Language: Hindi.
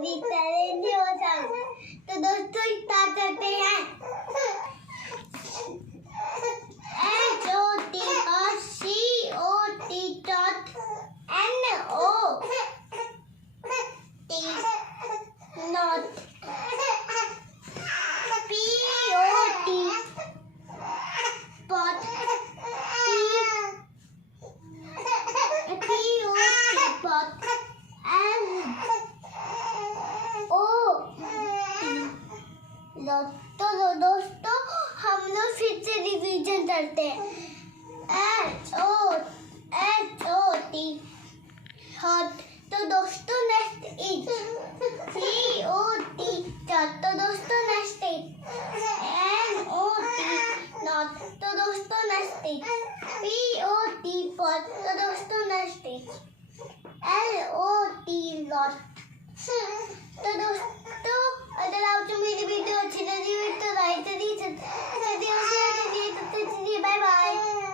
नहीं हो जाएगा। तो दोस्तों स्टार्ट करते हैं। HOT और COT dot NOT not POT pot pot तो दोस्तों हम लोग फिर से रिवीजन करते हैं। HOT hot. तो दोस्तों नेक्स्ट इज COT चट। तो दोस्तों नेक्स्ट इज NOT नॉट। तो दोस्तों नेक्स्ट इज POT पॉट। तो दोस्तों नेक्स्ट इज LOT लॉट। तो दोस्तों